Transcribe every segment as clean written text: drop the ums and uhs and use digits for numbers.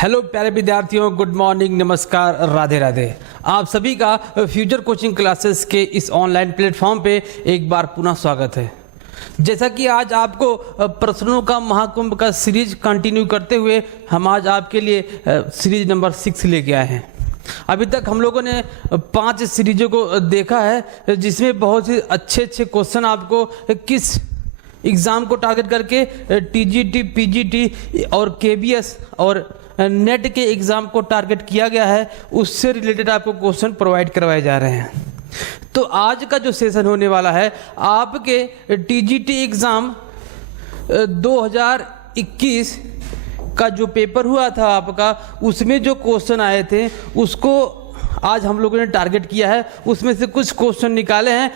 Hello प्यारे विद्यार्थियों, good morning, नमस्कार, राधे राधे। आप सभी का फ्यूचर कोचिंग क्लासेस के इस ऑनलाइन प्लेटफॉर्म पे एक बार पुनः स्वागत है। जैसा कि आज आपको प्रश्नों का महाकुंभ का सीरीज कंटिन्यू करते हुए हम आज आपके लिए सीरीज नंबर 6 लेके आए हैं। अभी तक हम लोगों ने 5 सीरीजों को देखा है, जिसमें बहुत ही अच्छे क्वेश्चन आपको किस एग्ज़ाम को टारगेट करके टीजीटी, पीजीटी और केबीएस और नेट के एग्ज़ाम को टारगेट किया गया है, उससे रिलेटेड आपको क्वेश्चन प्रोवाइड करवाए जा रहे हैं। तो आज का जो सेशन होने वाला है, आपके टीजीटी एग्ज़ाम 2021 का जो पेपर हुआ था आपका, उसमें जो क्वेश्चन आए थे उसको आज हम लोगों ने टारगेट किया है। उसमें से कुछ क्वेश्चन निकाले हैं।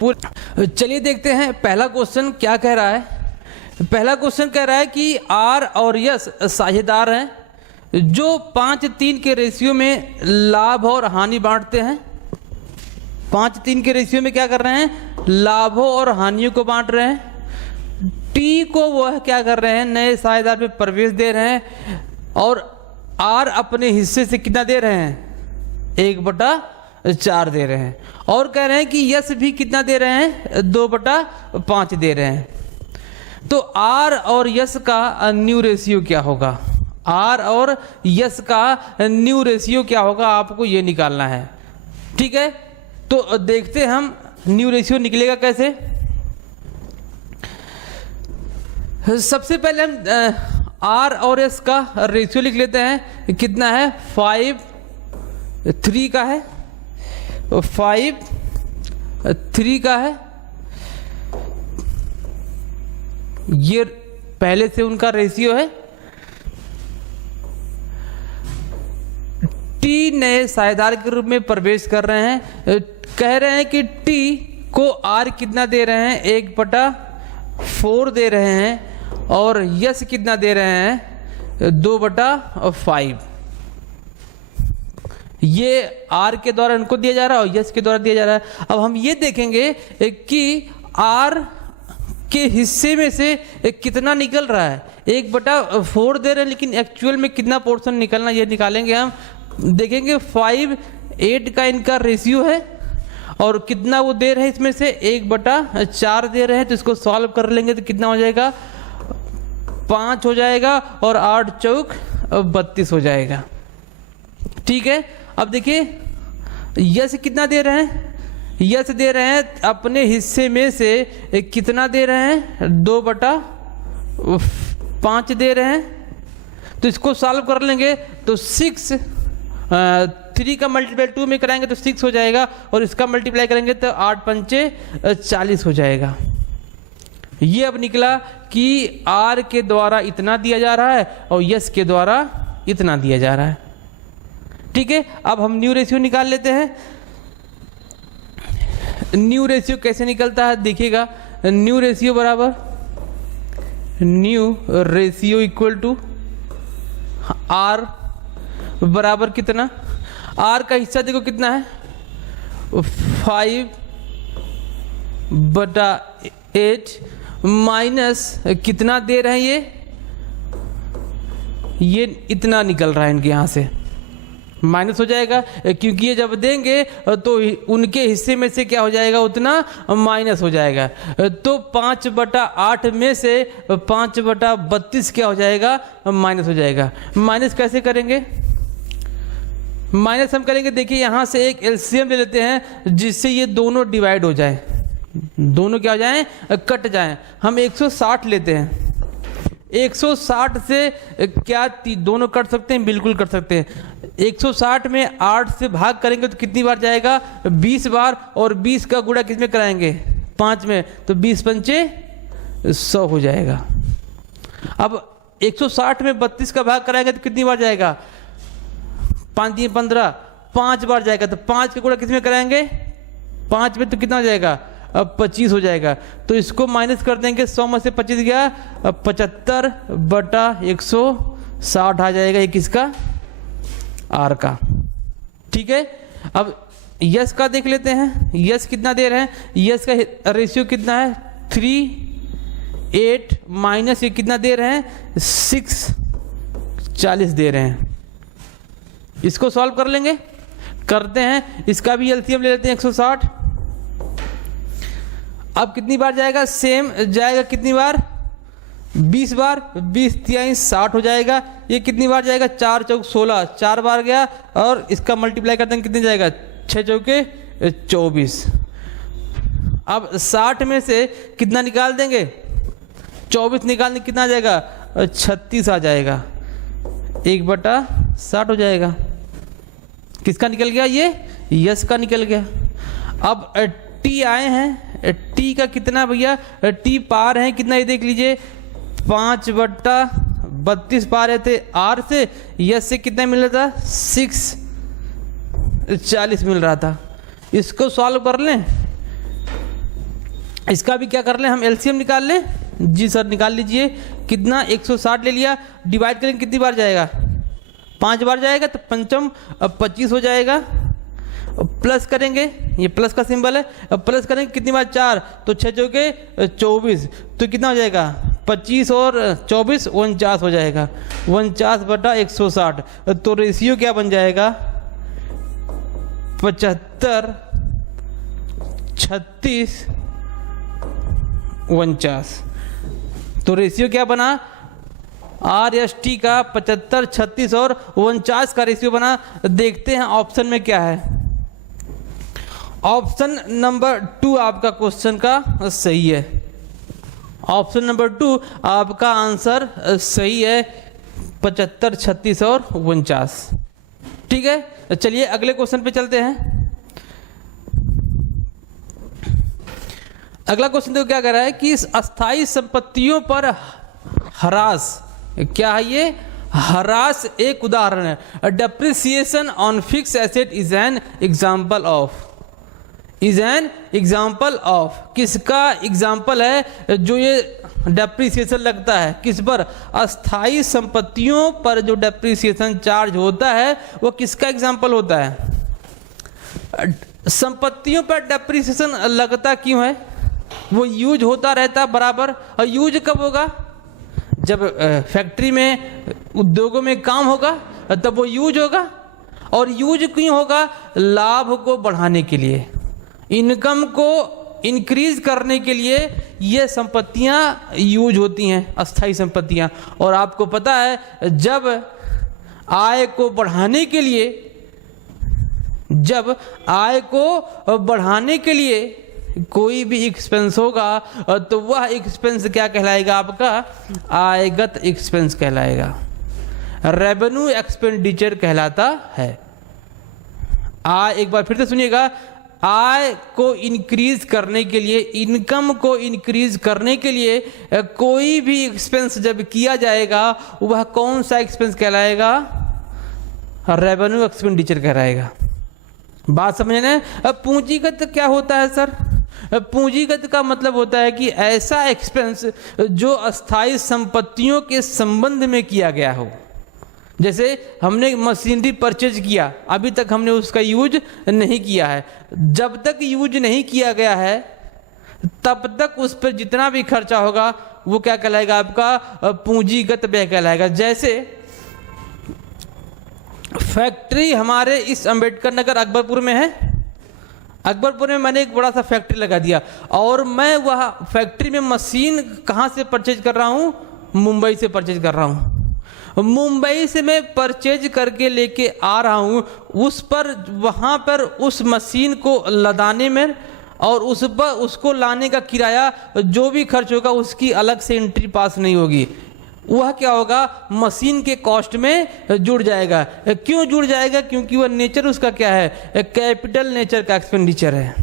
चलिए देखते हैं पहला क्वेश्चन क्या कह रहा है। पहला क्वेश्चन कह रहा है कि आर और यस साझेदार हैं जो 5:3 के रेशियो में लाभ और हानि बांटते हैं। 5:3 के रेशियो में क्या कर रहे हैं? लाभों और हानियों को बांट रहे हैं। टी को वह क्या कर रहे हैं? नए साझेदार में प्रवेश दे रहे हैं। और आर अपने हिस्से से कितना दे रहे हैं? 1/4 दे रहे हैं। और कह रहे हैं कि यस भी कितना दे रहे हैं? 2/5 दे रहे हैं। तो आर और यस का न्यू रेशियो क्या होगा? आर और यस का न्यू रेशियो क्या होगा, आपको ये निकालना है। ठीक है, तो देखते हैं हम न्यू रेशियो निकलेगा कैसे। सबसे पहले हम आर और एस का रेशियो लिख लेते हैं। कितना है? 5:3 का है। 5:3 का है। ये पहले से उनका रेशियो है। टी नए साझेदार के रूप में प्रवेश कर रहे हैं। कह रहे हैं कि टी को आर कितना दे रहे हैं? 1/4 दे रहे हैं। और यस कितना दे रहे हैं? 2/5। ये आर के द्वारा इनको दिया जा रहा है और यस के द्वारा दिया जा रहा है। अब हम ये देखेंगे कि आर के हिस्से में से कितना निकल रहा है। 1/4 दे रहे हैं, लेकिन एक्चुअल में कितना पोर्शन निकलना, ये निकालेंगे हम। देखेंगे 5:8 का इनका रेशियो है और कितना वो दे रहे हैं, इसमें से 1/4 दे रहे हैं। तो इसको सॉल्व कर लेंगे तो कितना हो जाएगा? 5 हो जाएगा और 8 चौक 32 हो जाएगा। ठीक है, अब देखिए यस कितना दे रहे हैं? यस दे रहे हैं अपने हिस्से में से कितना दे रहे हैं? 2/5 दे रहे हैं। तो इसको सॉल्व कर लेंगे तो 3 का मल्टीप्लाई 2 में कराएंगे तो 6 हो जाएगा। और इसका मल्टीप्लाई करेंगे तो 8×5 = 40 हो जाएगा। ये अब निकला कि आर के द्वारा इतना दिया जा रहा है और यस के द्वारा इतना दिया जा रहा है। ठीक है, अब हम न्यू रेशियो निकाल लेते हैं। न्यू रेशियो कैसे निकलता है देखिएगा। न्यू रेशियो बराबर new ratio equal to R बराबर कितना? आर का हिस्सा देखो कितना है? 5/8 माइनस कितना दे रहे हैं? ये इतना निकल रहा है इनके यहाँ से, माइनस हो जाएगा, क्योंकि ये जब देंगे तो उनके हिस्से में से क्या हो जाएगा? उतना माइनस हो जाएगा। तो 5/8 में से 5/32 क्या हो जाएगा? माइनस हो जाएगा। माइनस कैसे करेंगे? माइनस हम करेंगे, देखिए यहाँ से एक एलसीएम ले लेते हैं जिससे ये दोनों डिवाइड हो जाए, दोनों क्या हो जाएं? कट जाएं। हम 160 लेते हैं। 160 से क्या दोनों कट सकते हैं? बिल्कुल कट सकते हैं। 160 में 8 से भाग करेंगे तो कितनी बार जाएगा? 20 बार। और 20 का गुणा किस में कराएंगे? 5 में। तो 20×5 = 100 हो जाएगा। अब 160 में 32 का भाग कराएंगे तो कितनी बार जाएगा? 5×3 = 15, 5 बार जाएगा। तो 5 का गुणा किस में कराएंगे? 5 में। तो कितना हो जाएगा? अब 25 हो जाएगा। तो इसको माइनस कर देंगे। 100 में से 25 गया, 75/160 आ जाएगा। ये किसका? आर का। ठीक है, अब यस का देख लेते हैं। यस कितना दे रहे हैं? यस का रेशियो कितना है? 3:8 माइनस ये कितना दे रहे हैं? 6:40 दे रहे हैं। इसको सॉल्व कर लेंगे, करते हैं। इसका भी एलसीएम ले लेते हैं 160। अब कितनी बार जाएगा, सेम जाएगा कितनी बार, 20 बार, 20 तिहाई 60 हो जाएगा। ये कितनी बार जाएगा, 4 चौक 16, 4 बार गया। और इसका मल्टीप्लाई करते हैं कितने जाएगा, 6 चौके 24। अब 60 में से कितना निकाल देंगे, 24 निकालने कितना आ जाएगा, 36 आ जाएगा। 1/60 हो जाएगा। किसका निकल गया, ये यस का निकल गया। अब टी आए हैं, टी का कितना भैया, टी पार है कितना, ये देख लीजिए 5/32 पा रहे थे आर से, यस से कितना मिल रहा था, 640 मिल रहा था। इसको सॉल्व कर लें, इसका भी क्या कर लें, हम एलसीएम निकाल लें। जी सर निकाल लीजिए। कितना, 160 ले लिया, डिवाइड करेंगे कितनी बार जाएगा, 5 बार जाएगा, तो पंचम 25 हो जाएगा। प्लस करेंगे, ये प्लस का सिंबल है, अब प्लस करेंगे कितनी बार, 4, तो 6 चौके 24, तो कितना हो जाएगा, 25 और 24 49 हो जाएगा। 49/160, तो रेशियो क्या बन जाएगा, 75 36 49। तो रेशियो क्या बना, आर एस टी का 75 36 और 49 का रेशियो बना। देखते हैं ऑप्शन में क्या है। ऑप्शन नंबर 2 आपका क्वेश्चन का सही है। ऑप्शन नंबर 2 आपका आंसर सही है, 75 36 और 49। ठीक है, चलिए अगले क्वेश्चन पे चलते हैं। अगला क्वेश्चन देखो क्या कह रहा है कि अस्थाई संपत्तियों पर हरास, क्या है ये, हरास एक उदाहरण है। Depreciation on fix asset is an example of, is an example of, किसका एग्जाम्पल है जो ये डेप्रिसिएशन लगता है, किस पर, अस्थाई संपत्तियों पर जो डेप्रिसिएशन चार्ज होता है वो किसका एग्जाम्पल होता है। संपत्तियों पर डेप्रिसिएशन लगता क्यों है, वो यूज होता रहता बराबर। और यूज कब होगा, जब फैक्ट्री में उद्योगों में काम होगा तब वो यूज होगा। और यूज क्यों होगा, लाभ को बढ़ाने के लिए, इनकम को इंक्रीज करने के लिए ये संपत्तियां यूज होती हैं, अस्थाई संपत्तियां। और आपको पता है जब आय को बढ़ाने के लिए, जब आय को बढ़ाने के लिए कोई भी एक्सपेंस होगा तो वह एक्सपेंस क्या कहलाएगा, आपका आयगत एक्सपेंस कहलाएगा, रेवेन्यू एक्सपेंडिचर कहलाता है। आय, एक बार फिर से सुनिएगा, आय को इंक्रीज करने के लिए, इनकम को इंक्रीज करने के लिए कोई भी एक्सपेंस जब किया जाएगा वह कौन सा एक्सपेंस कहलाएगा, रेवेन्यू एक्सपेंडिचर कहलाएगा। बात समझने। अब पूंजीगत क्या होता है सर, पूंजीगत का मतलब होता है कि ऐसा एक्सपेंस जो अस्थाई संपत्तियों के संबंध में किया गया हो। जैसे हमने मशीनरी परचेज किया, अभी तक हमने उसका यूज नहीं किया है, जब तक यूज नहीं किया गया है तब तक उस पर जितना भी खर्चा होगा वो क्या कहलाएगा, आपका पूंजीगत व्यय कहलाएगा। जैसे फैक्ट्री हमारे इस अंबेडकर नगर अकबरपुर में है, अकबरपुर में मैंने एक बड़ा सा फैक्ट्री लगा दिया और मैं वह फैक्ट्री में मशीन कहाँ से परचेज कर रहा हूँ, मुंबई से परचेज कर रहा हूँ। मुंबई से मैं परचेज करके लेके आ रहा हूँ, उस पर वहाँ पर उस मशीन को लदाने में और उस पर उसको लाने का किराया जो भी खर्च होगा उसकी अलग से एंट्री पास नहीं होगी, वह क्या होगा, मशीन के कॉस्ट में जुड़ जाएगा। क्यों जुड़ जाएगा, क्योंकि वह नेचर उसका क्या है, कैपिटल नेचर का एक्सपेंडिचर है।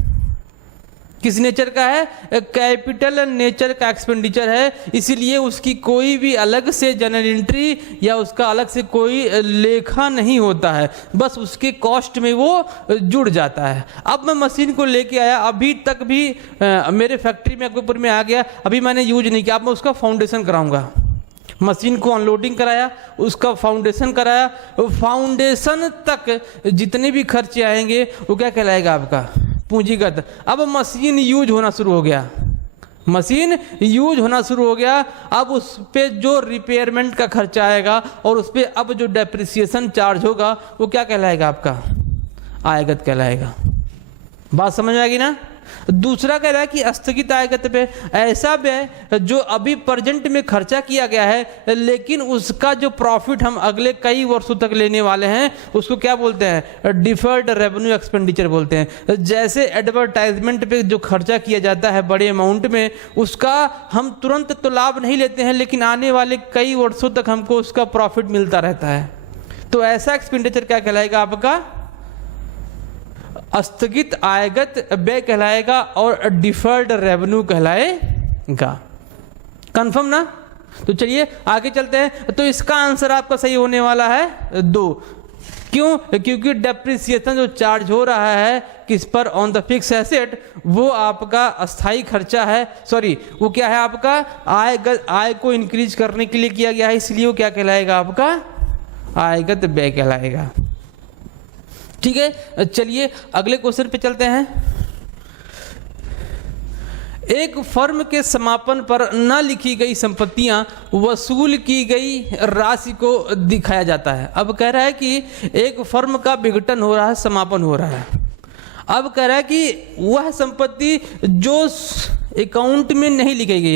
किस नेचर का है, कैपिटल नेचर का एक्सपेंडिचर है, इसीलिए उसकी कोई भी अलग से जनरल एंट्री या उसका अलग से कोई लेखा नहीं होता है, बस उसके कॉस्ट में वो जुड़ जाता है। अब मैं मशीन को लेके आया, अभी तक भी मेरे फैक्ट्री में अकबरपुर में आ गया, अभी मैंने यूज नहीं किया, अब मैं उसका फाउंडेशन कराऊंगा। मशीन को अनलोडिंग कराया, उसका फाउंडेशन कराया, फाउंडेशन तक जितने भी खर्चे आएंगे वो क्या कहलाएगा, आपका पूंजीगत। अब मशीन यूज होना शुरू हो गया, मशीन यूज होना शुरू हो गया, अब उस पे जो रिपेयरमेंट का खर्चा आएगा और उस पे अब जो डेप्रिसिएशन चार्ज होगा वो क्या कहलाएगा? आपका आयगत कहलाएगा। बात समझ में आएगी ना? दूसरा कह रहा है कि स्थगित आयगत पे ऐसा व्यय जो अभी प्रेजेंट में खर्चा किया गया है लेकिन उसका जो प्रॉफिट हम अगले कई वर्षों तक लेने वाले हैं उसको क्या बोलते हैं? डिफर्ड रेवेन्यू एक्सपेंडिचर बोलते हैं। जैसे एडवर्टाइजमेंट पे जो खर्चा किया जाता है बड़े अमाउंट में, उसका हम तुरंत तो लाभ नहीं लेते हैं लेकिन आने वाले कई वर्षों तक हमको उसका प्रॉफिट मिलता रहता है। तो ऐसा एक्सपेंडिचर क्या कहलाएगा? आपका स्थगित आयगत व्यय कहलाएगा और डिफर्ड रेवेन्यू कहलाएगा। कंफर्म ना? तो चलिए आगे चलते हैं। तो इसका आंसर आपका सही होने वाला है 2। क्यों? क्योंकि डेप्रिसिएशन जो चार्ज हो रहा है किस पर? ऑन द फिक्स एसेट, वो आपका अस्थाई खर्चा है। सॉरी, वो क्या है? आपका आय को इंक्रीज करने के लिए किया गया है, इसलिए वो क्या कहलाएगा? आपका आयगत व्यय कहलाएगा। ठीक है, चलिए अगले क्वेश्चन पे चलते हैं। एक फर्म के समापन पर न लिखी गई संपत्तियां वसूल की गई राशि को दिखाया जाता है। अब कह रहा है कि एक फर्म का विघटन हो रहा है, समापन हो रहा है। अब कह रहा है कि वह संपत्ति जो अकाउंट में नहीं लिखी गई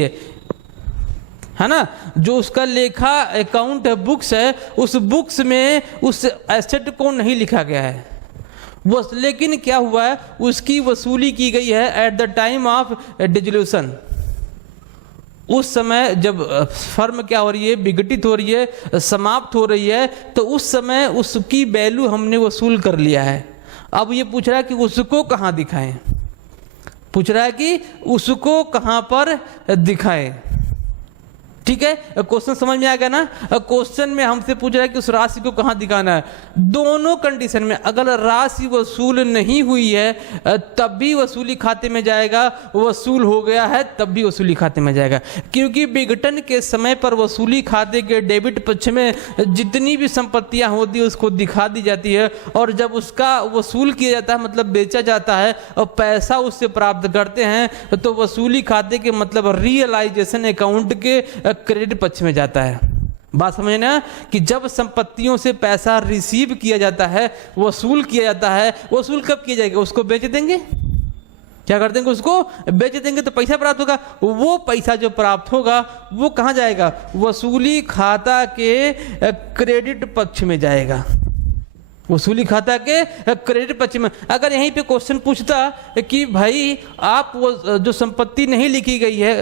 है ना, जो उसका लेखा अकाउंट है, बुक्स है, उस बुक्स में उस एसेट को नहीं लिखा गया है वो, लेकिन क्या हुआ है? उसकी वसूली की गई है at the time of dissolution. उस समय जब फर्म क्या हो रही है? विघटित हो रही है, समाप्त हो रही है, तो उस समय उसकी वैल्यू हमने वसूल कर लिया है। अब ये पूछ रहा है कि उसको कहाँ दिखाएं? पूछ रहा है कि उसको कहाँ पर दिखाएं। ठीक है, क्वेश्चन समझ में आ गया ना? क्वेश्चन में हमसे पूछ रहा है कि उस राशि को कहाँ दिखाना है। दोनों कंडीशन में, अगर राशि वसूल नहीं हुई है तब भी वसूली खाते में जाएगा, वसूल हो गया है तब भी वसूली खाते में जाएगा। क्योंकि विघटन के समय पर वसूली खाते के डेबिट पक्ष में जितनी भी संपत्तियां होती है उसको दिखा दी जाती है, और जब उसका वसूल किया जाता है मतलब बेचा जाता है और पैसा उससे प्राप्त करते हैं तो वसूली खाते के मतलब रियलाइजेशन अकाउंट के क्रेडिट पक्ष में जाता है। बात समझे ना? कि जब संपत्तियों से पैसा रिसीव किया जाता है, वसूल किया जाता है, वसूल कब किया जाएगा? उसको बेच देंगे। क्या कर देंगे? उसको बेच देंगे तो पैसा प्राप्त होगा। वो पैसा जो प्राप्त होगा वो कहाँ जाएगा? वसूली खाता के क्रेडिट पक्ष में जाएगा। वसूली खाता के क्रेडिट पक्ष में। अगर यहीं पे क्वेश्चन पूछता कि भाई आप वो जो संपत्ति नहीं लिखी गई है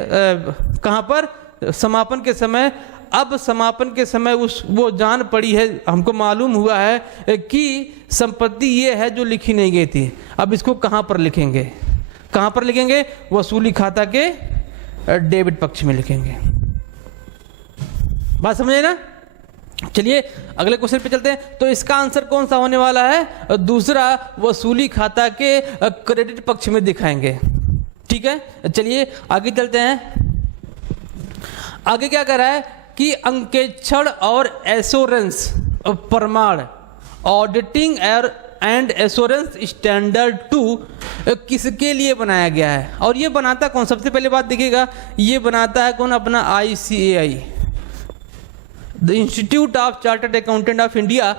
कहाँ पर? समापन के समय। अब समापन के समय वो जान पड़ी है, हमको मालूम हुआ है कि संपत्ति ये है जो लिखी नहीं गई थी। अब इसको कहाँ पर लिखेंगे? कहाँ पर लिखेंगे? वसूली खाता के डेबिट पक्ष में लिखेंगे। बात समझे ना? चलिए अगले क्वेश्चन पे चलते हैं। तो इसका आंसर कौन सा होने वाला है? दूसरा, वसूली खाता के क्रेडिट पक्ष में दिखाएंगे। ठीक है, चलिए आगे चलते हैं। आगे क्या कर रहा है कि अंकेक्षण और एश्योरेंस प्रमाण, ऑडिटिंग एंड एश्योरेंस स्टैंडर्ड 2 किसके लिए बनाया गया है? और ये बनाता कौन? सबसे पहले बात देखिएगा, ये बनाता है कौन? अपना ICAI, the institute of chartered accountant of India.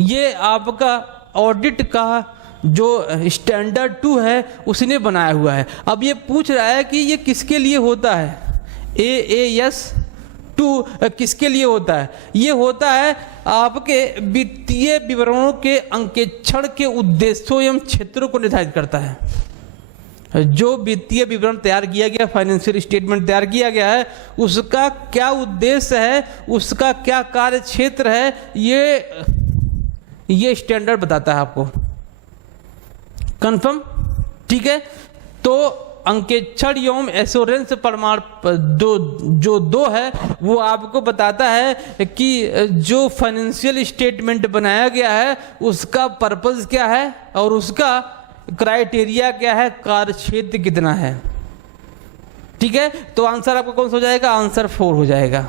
ये आपका ऑडिट का जो स्टैंडर्ड 2 है उसने बनाया हुआ है। अब ये पूछ रहा है कि ये किसके लिए होता है? AAS 2 किसके लिए होता है? ये होता है आपके वित्तीय विवरणों के अंकेक्षण के उद्देश्यों एवं क्षेत्रों को निर्धारित करता है। जो वित्तीय विवरण तैयार किया गया, फाइनेंशियल स्टेटमेंट तैयार किया गया है, उसका क्या उद्देश्य है, उसका क्या कार्य क्षेत्र है, ये स्टैंडर्ड बताता है आपको। कंफर्म? ठीक है, तो अंकेक्षण एवं एश्योरेंस प्रमाण जो 2 है वो आपको बताता है कि जो फाइनेंशियल स्टेटमेंट बनाया गया है उसका पर्पस क्या है और उसका क्राइटेरिया क्या है, कार्य क्षेत्र कितना है। ठीक है, तो आंसर आपका कौन सा हो जाएगा? आंसर 4 हो जाएगा।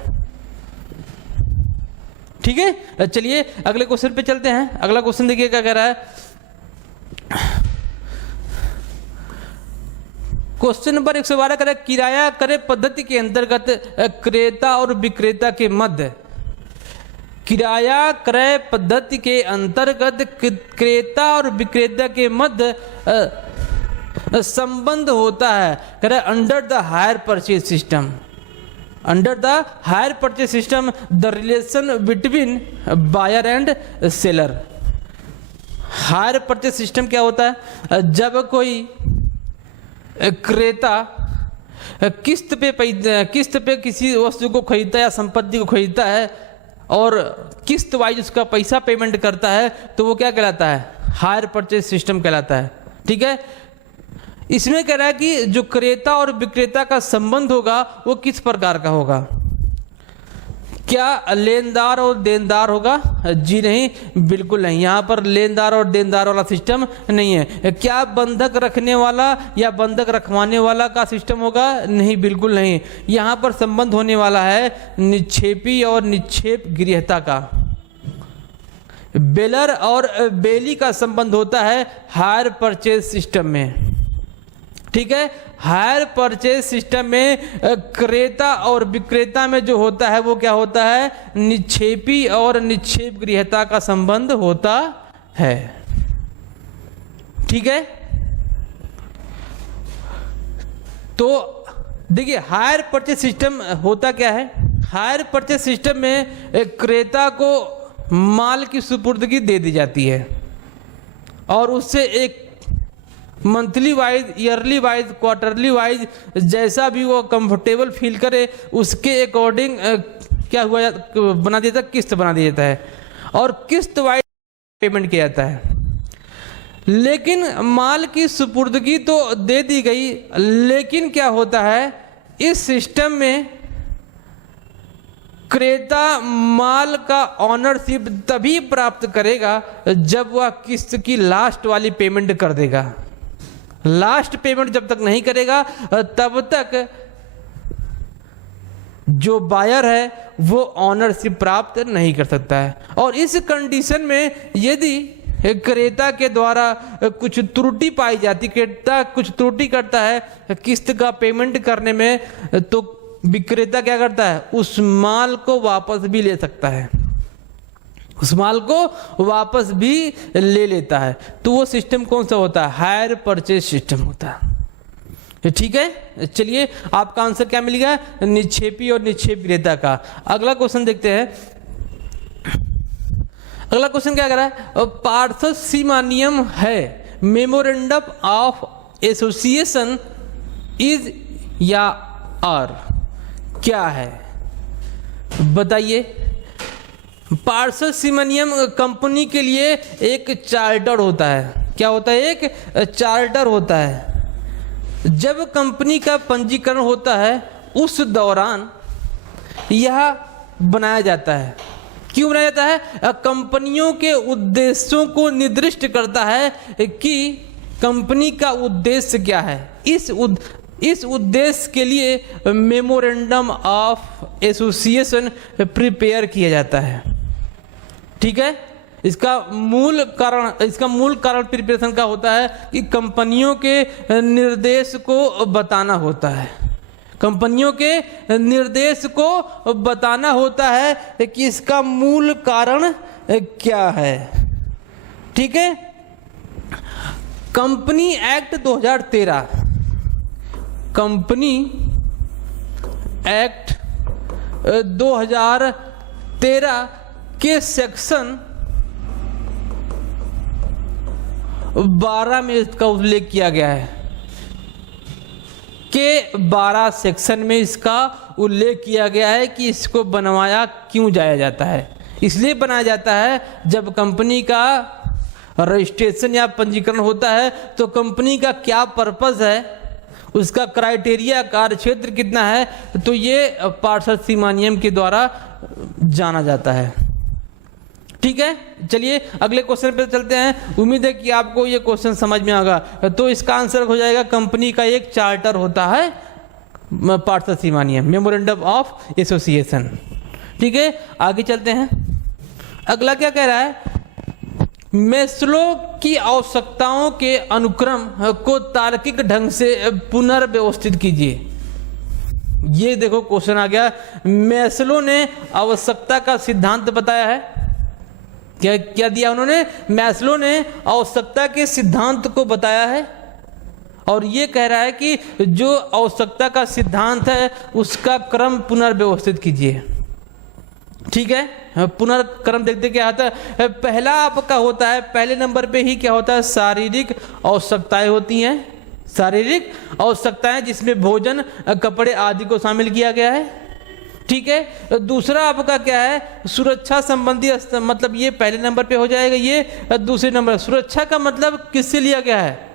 ठीक है, चलिए अगले क्वेश्चन पे चलते हैं। अगला क्वेश्चन देखिए क्या कह रहा है। क्वेश्चन नंबर 112 करें, किराया क्रय पद्धति के अंतर्गत क्रेता और विक्रेता के मध्य, किराया क्रय पद्धति के अंतर्गत क्रेता और विक्रेता के मध्य संबंध होता है, करें under the hire purchase system. Under the hire purchase system the relation between buyer and seller. Hire purchase system क्या होता है? जब कोई क्रेता किस्त पे किसी वस्तु को खरीदता है या संपत्ति को खरीदता है और किस्त वाइज उसका पैसा पेमेंट करता है, तो वो क्या कहलाता है? हायर परचेज सिस्टम कहलाता है। ठीक है, इसमें कह रहा है कि जो क्रेता और विक्रेता का संबंध होगा वो किस प्रकार का होगा? क्या लेनदार और देनदार होगा? जी नहीं, बिल्कुल नहीं। यहाँ पर लेनदार और देनदार वाला सिस्टम नहीं है। क्या बंधक रखने वाला या बंधक रखवाने वाला का सिस्टम होगा? नहीं, बिल्कुल नहीं। यहाँ पर संबंध होने वाला है निक्षेपी और निक्षेप गृहता का। बेलर और बेली का संबंध होता है हायर परचेज सिस्टम में। ठीक है, हायर परचेज सिस्टम में क्रेता और विक्रेता में जो होता है वो क्या होता है? निक्षेपी और निक्षेप गृहता का संबंध होता है। ठीक है, तो देखिए हायर परचेज सिस्टम होता क्या है? हायर परचेज सिस्टम में क्रेता को माल की सुपुर्दगी दे दी जाती है और उससे एक monthly wise, yearly wise, quarterly wise जैसा भी वो कंफर्टेबल फील करे उसके अकॉर्डिंग क्या हुआ बना दिया जाता है, किस्त बना दिया जाता है और किस्त वाइज पेमेंट किया जाता है। लेकिन माल की सुपुर्दगी तो दे दी गई, लेकिन क्या होता है इस सिस्टम में क्रेता माल का ऑनरशिप तभी प्राप्त करेगा जब वह किस्त की लास्ट वाली पेमेंट कर देगा। लास्ट पेमेंट जब तक नहीं करेगा तब तक जो बायर है वो ऑनरशिप प्राप्त नहीं कर सकता है। और इस कंडीशन में यदि क्रेता के द्वारा कुछ त्रुटि पाई जाती, क्रेता कुछ त्रुटि करता है किस्त का पेमेंट करने में, तो विक्रेता क्या करता है? उस माल को वापस भी ले सकता है, उस माल को वापस भी ले लेता है। तो वो सिस्टम कौन सा होता है? हायर परचेज सिस्टम होता है। ठीक है, चलिए आपका आंसर क्या मिलेगा? निक्षेपी और निक्षेप गृहता का। अगला क्वेश्चन देखते हैं। अगला क्वेश्चन क्या कर रहा है? पार्षद नियम है मेमोरेंडम ऑफ एसोसिएशन इज या आर, क्या है बताइए? पार्षद सिमनियम कंपनी के लिए एक चार्टर होता है। क्या होता है? एक चार्टर होता है। जब कंपनी का पंजीकरण होता है उस दौरान यह बनाया जाता है। क्यों बनाया जाता है? कंपनियों के उद्देश्यों को निर्दिष्ट करता है कि कंपनी का उद्देश्य क्या है। इस उद्देश्य के लिए मेमोरेंडम ऑफ एसोसिएशन प्रिपेयर किया जाता है। ठीक है, इसका मूल कारण प्रिपरेशन का होता है कि कंपनियों के निर्देश को बताना होता है। कंपनियों के निर्देश को बताना होता है कि इसका मूल कारण क्या है। ठीक है, कंपनी एक्ट 2013, कंपनी एक्ट 2013 के सेक्शन 12 में इसका उल्लेख किया गया है। के 12 सेक्शन में इसका उल्लेख किया गया है कि इसको बनवाया क्यों जाया जाता है। इसलिए बनाया जाता है जब कंपनी का रजिस्ट्रेशन या पंजीकरण होता है तो कंपनी का क्या पर्पस है, उसका क्राइटेरिया, कार्य क्षेत्र कितना है, तो ये पार्षद सीमा नियम के द्वारा जाना जाता है। ठीक है, चलिए अगले क्वेश्चन पे चलते हैं। उम्मीद है कि आपको ये क्वेश्चन समझ में आएगा। तो इसका आंसर हो जाएगा कंपनी का एक चार्टर होता है पार्षद सीमा नियम, मेमोरेंडम ऑफ एसोसिएशन। ठीक है, आगे चलते हैं। अगला क्या कह रहा है? मैस्लो की आवश्यकताओं के अनुक्रम को तार्किक ढंग से पुनर्व्यवस्थित कीजिए। ये देखो क्वेश्चन आ गया। मैस्लो ने आवश्यकता का सिद्धांत बताया है। क्या क्या दिया उन्होंने? मैस्लो ने आवश्यकता के सिद्धांत को बताया है और ये कह रहा है कि जो आवश्यकता का सिद्धांत है उसका क्रम पुनर्व्यवस्थित कीजिए। ठीक है, पुनर्क्रम देखते क्या आता है। पहला आपका होता है, पहले नंबर पे ही क्या होता है, शारीरिक आवश्यकताएं होती हैं। शारीरिक आवश्यकताएं जिसमें भोजन, कपड़े आदि को शामिल किया गया है। ठीक है, दूसरा आपका क्या है, सुरक्षा संबंधी, मतलब ये पहले नंबर पे हो जाएगा। ये दूसरे नंबर, सुरक्षा का मतलब किससे लिया गया है,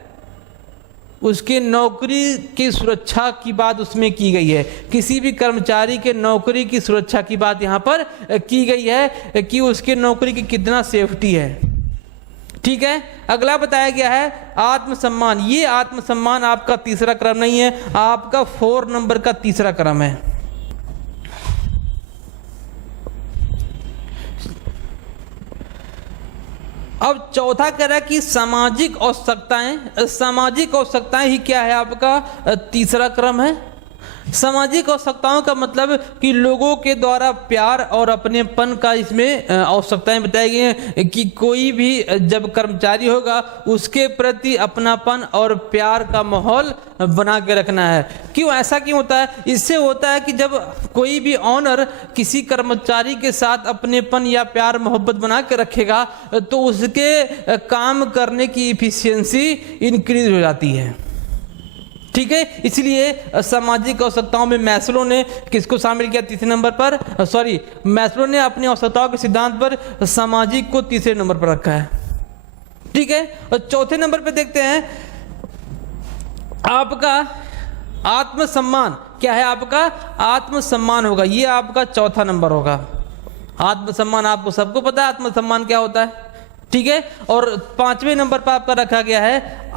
उसके नौकरी की सुरक्षा की बात उसमें की गई है। किसी भी कर्मचारी के नौकरी की सुरक्षा की बात यहाँ पर की गई है कि उसके नौकरी की कितना सेफ्टी है। ठीक है, अगला बताया गया है आत्मसम्मान। ये आत्मसम्मान आपका तीसरा क्रम नहीं है, आपका 4 नंबर का तीसरा क्रम है। अब चौथा कह रहा है कि सामाजिक आवश्यकताएं। सामाजिक आवश्यकताएं ही क्या है, आपका तीसरा क्रम है। सामाजिक आवश्यकताओं का मतलब कि लोगों के द्वारा प्यार और अपनेपन का इसमें आवश्यकताएं बताई गई हैं कि कोई भी जब कर्मचारी होगा उसके प्रति अपनापन और प्यार का माहौल बना के रखना है। क्यों, ऐसा क्यों होता है? इससे होता है कि जब कोई भी ऑनर किसी कर्मचारी के साथ अपनेपन या प्यार मोहब्बत बना के रखेगा तो उसके काम करने की इफिशियंसी इंक्रीज हो जाती है। ठीक है, इसलिए सामाजिक आवश्यकताओं में मैस्लो ने किसको शामिल किया तीसरे नंबर पर, मैस्लो ने अपनी आवश्यकताओं के सिद्धांत पर सामाजिक को तीसरे नंबर पर रखा है। ठीक है, और चौथे नंबर पर देखते हैं आपका आत्मसम्मान। क्या है आपका? आत्मसम्मान होगा। ये आपका चौथा नंबर होगा। आत्मसम्मान आपको सबको पता है आत्मसम्मान क्या होता है। ठीक है, और 5वें नंबर पर आपका रखा गया है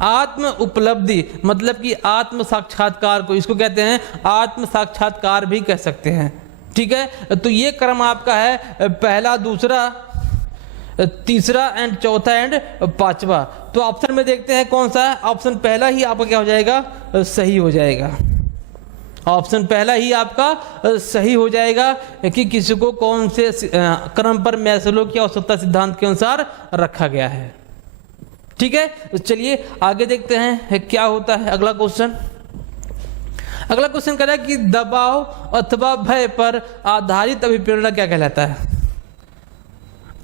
आत्म उपलब्धि, मतलब कि आत्म साक्षात्कार को, इसको कहते हैं आत्म साक्षात्कार भी कह सकते हैं। ठीक है, तो ये क्रम आपका है पहला, दूसरा, तीसरा एंड चौथा एंड पांचवा। तो ऑप्शन में देखते हैं कौन सा है। ऑप्शन पहला ही आपका क्या हो जाएगा, सही हो जाएगा। ऑप्शन पहला ही आपका सही हो जाएगा कि किसी को कौन से क्रम पर मैस्लो की आवश्यकता सिद्धांत के अनुसार रखा गया है। ठीक है, तो चलिए आगे देखते हैं क्या होता है अगला क्वेश्चन। अगला क्वेश्चन कह रहा है कि दबाव अथवा भय पर आधारित अभिप्रेरणा क्या कहलाता है।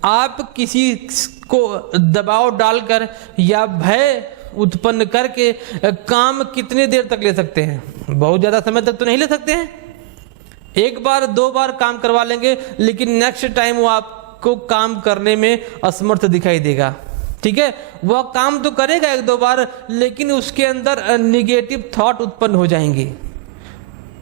आप किसी को दबाव डालकर या भय उत्पन्न करके काम कितने देर तक ले सकते हैं? बहुत ज्यादा समय तक तो नहीं ले सकते हैं। एक बार 2 बार काम करवा लेंगे, लेकिन नेक्स्ट टाइम वो आपको काम करने में असमर्थ दिखाई देगा। ठीक है, वह काम तो करेगा 1-2 बार, लेकिन उसके अंदर निगेटिव थॉट उत्पन्न हो जाएंगे।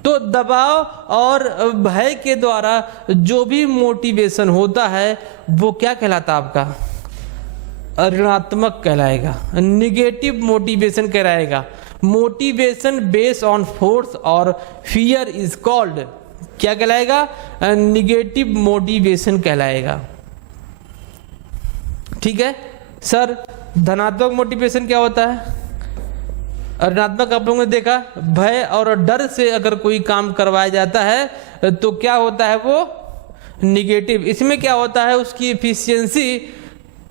तो दबाव और भय के द्वारा जो भी मोटिवेशन होता है वो क्या कहलाता है आपका? ऋणात्मक कहलाएगा, निगेटिव मोटिवेशन कहलाएगा। मोटिवेशन बेस्ड ऑन फोर्स और फियर इज कॉल्ड, क्या कहलाएगा? निगेटिव मोटिवेशन कहलाएगा। ठीक है सर, धनात्मक मोटिवेशन क्या होता है? ऋणात्मक आप लोगों ने देखा, भय और डर से अगर कोई काम करवाया जाता है तो क्या होता है, वो निगेटिव। इसमें क्या होता है, उसकी एफिशिएंसी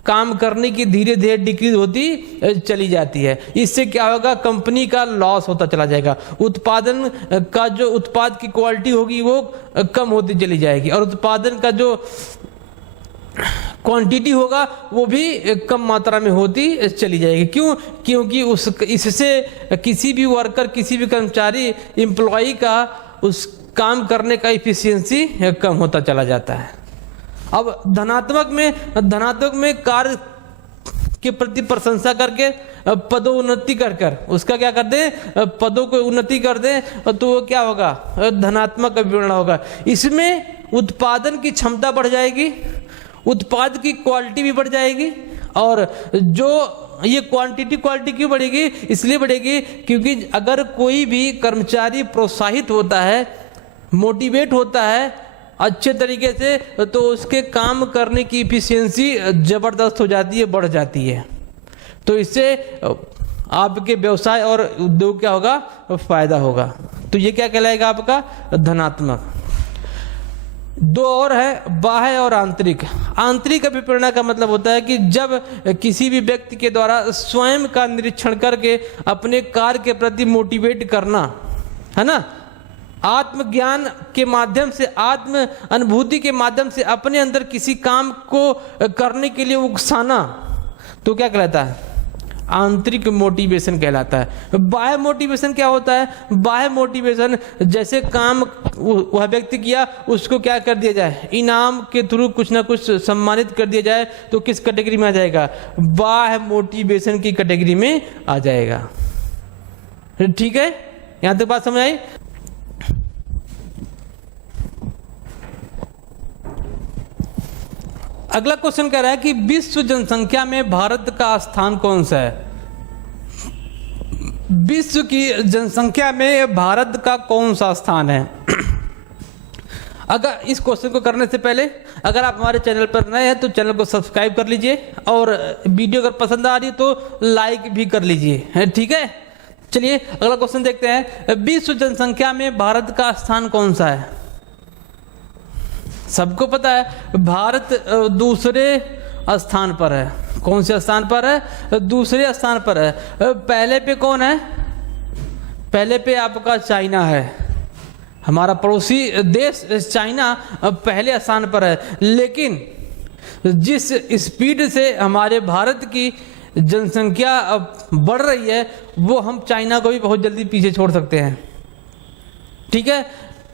काम करने की धीरे धीरे डिक्रीज होती चली जाती है। इससे क्या होगा, कंपनी का लॉस होता चला जाएगा। उत्पादन का जो उत्पाद की क्वालिटी होगी वो कम होती चली जाएगी और उत्पादन का जो क्वांटिटी होगा वो भी कम मात्रा में होती चली जाएगी। क्यों? क्योंकि इससे किसी भी वर्कर, किसी भी कर्मचारी, एम्प्लॉय का उस काम करने का इफिशियंसी कम होता चला जाता है। अब धनात्मक में कार्य के प्रति प्रशंसा करके पदोन्नति कर उसका क्या कर दे, पदों को उन्नति कर दे, तो वो क्या होगा, धनात्मक अभिप्रेरणा होगा। इसमें उत्पादन की क्षमता बढ़ जाएगी, उत्पाद की क्वालिटी भी बढ़ जाएगी। और जो ये क्वांटिटी क्यों बढ़ेगी? इसलिए बढ़ेगी क्योंकि अगर कोई भी कर्मचारी प्रोत्साहित होता है, मोटिवेट होता है अच्छे तरीके से, तो उसके काम करने की इफिशियंसी ज़बरदस्त हो जाती है, बढ़ जाती है। तो इससे आपके व्यवसाय और उद्योग क्या होगा, फायदा होगा। तो ये क्या कहलाएगा आपका धनात्मक। दो और है, बाह्य और आंतरिक। आंतरिक अभिप्रेरणा का मतलब होता है कि जब किसी भी व्यक्ति के द्वारा स्वयं का निरीक्षण करके अपने कार्य के प्रति मोटिवेट करना, है ना, आत्मज्ञान के माध्यम से, आत्म अनुभूति के माध्यम से अपने अंदर किसी काम को करने के लिए उकसाना, तो क्या कहलाता है, आंतरिक मोटिवेशन कहलाता है। बाह्य मोटिवेशन क्या होता है, बाह्य मोटिवेशन जैसे काम वह व्यक्ति किया, उसको क्या कर दिया जाए, इनाम के थ्रू कुछ ना कुछ सम्मानित कर दिया जाए, तो किस कैटेगरी में आ जाएगा, बाह्य मोटिवेशन की कैटेगरी में आ जाएगा। ठीक है, यहां तक बात समझ आई। अगला क्वेश्चन कह रहा है कि विश्व जनसंख्या में भारत का स्थान कौन सा है। विश्व की जनसंख्या में भारत का कौन सा स्थान है। अगर इस क्वेश्चन को करने से पहले अगर आप हमारे चैनल पर नए हैं तो चैनल को सब्सक्राइब कर लीजिए, और वीडियो अगर पसंद आ रही है तो लाइक भी कर लीजिए। ठीक है, चलिए अगला क्वेश्चन देखते हैं। विश्व जनसंख्या में भारत का स्थान कौन सा है। सबको पता है भारत दूसरे स्थान पर है। कौन से स्थान पर है, दूसरे स्थान पर है। पहले पे कौन है, पहले पे आपका चाइना है, हमारा पड़ोसी देश चाइना पहले स्थान पर है। लेकिन जिस स्पीड से हमारे भारत की जनसंख्या बढ़ रही है, वो हम चाइना को भी बहुत जल्दी पीछे छोड़ सकते हैं। ठीक है,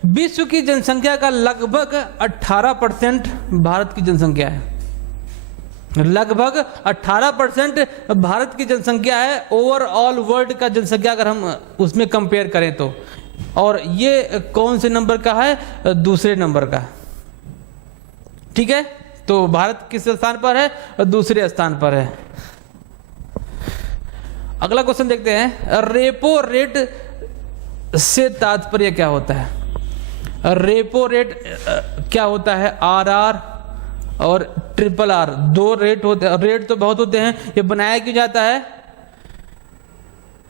विश्व की जनसंख्या का लगभग 18% भारत की जनसंख्या है। लगभग 18% भारत की जनसंख्या है, ओवरऑल वर्ल्ड का जनसंख्या अगर हम उसमें कंपेयर करें तो। और ये कौन से नंबर का है, दूसरे नंबर का। ठीक है, तो भारत किस स्थान पर है, दूसरे स्थान पर है। अगला क्वेश्चन देखते हैं, रेपो रेट से तात्पर्य क्या होता है। रेपो रेट क्या होता है, आरआर और ट्रिपल आर, दो रेट होते हैं। रेट तो बहुत होते हैं, ये बनाया क्यों जाता है,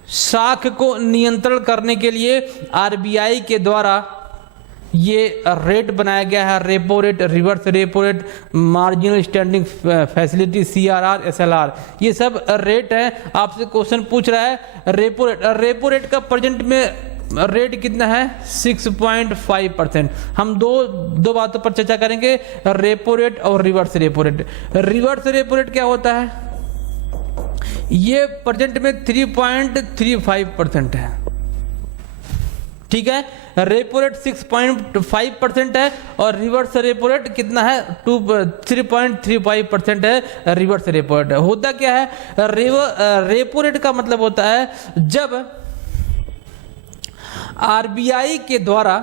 साख को नियंत्रण करने के लिए आरबीआई के द्वारा ये रेट बनाया गया है। Repo rate, reverse repo rate, marginal standing facility, CRR, SLR, ये सब रेट है। आपसे क्वेश्चन पूछ रहा है रेपो रेट। रेपो रेट का प्रेजेंट में रेट कितना है, 6.5%। हम दो बातों पर चर्चा करेंगे, रेपो रेट और reverse repo rate. Reverse repo rate क्या होता है, ये प्रेजेंट में 3.35% है। ठीक है, रेपो रेट 6.5% है और रिवर्स रेपो रेट कितना है, 3.35% है रिवर्स रेपो रेट। होता क्या है, रेपो रेट का मतलब होता है जब आरबीआई के द्वारा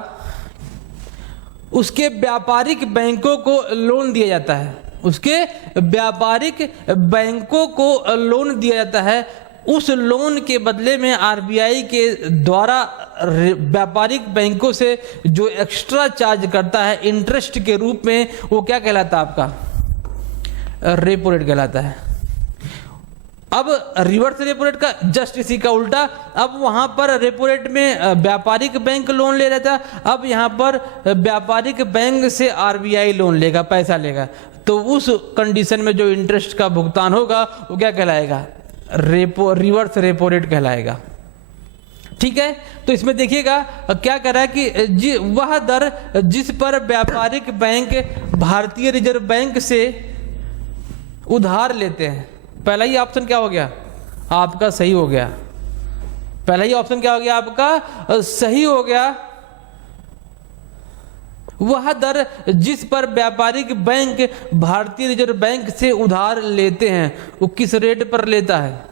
उसके व्यापारिक बैंकों को लोन दिया जाता है, उसके व्यापारिक बैंकों को लोन दिया जाता है। उस लोन के बदले में आरबीआई के द्वारा व्यापारिक बैंकों से जो एक्स्ट्रा चार्ज करता है इंटरेस्ट के रूप में, वो क्या कहलाता है, आपका रेपो रेट कहलाता है। अब रिवर्स रेपो रेट का जस्ट इसी का उल्टा, अब वहां पर रेपो रेट में व्यापारिक बैंक लोन ले रहा था, अब यहां पर व्यापारिक बैंक से आरबीआई लोन लेगा, पैसा लेगा। तो उस कंडीशन में जो इंटरेस्ट का भुगतान होगा वो क्या कहलाएगा, रिवर्स रेपो रेट कहलाएगा। ठीक है, तो इसमें देखिएगा क्या कह रहा है कि वह दर जिस पर व्यापारिक बैंक भारतीय रिजर्व बैंक से उधार लेते हैं। पहला ही ऑप्शन क्या हो गया आपका, सही हो गया। पहला ही ऑप्शन क्या हो गया आपका, सही हो गया। वह दर जिस पर व्यापारिक बैंक भारतीय रिजर्व बैंक से उधार लेते हैं, वो किस रेट पर लेता है,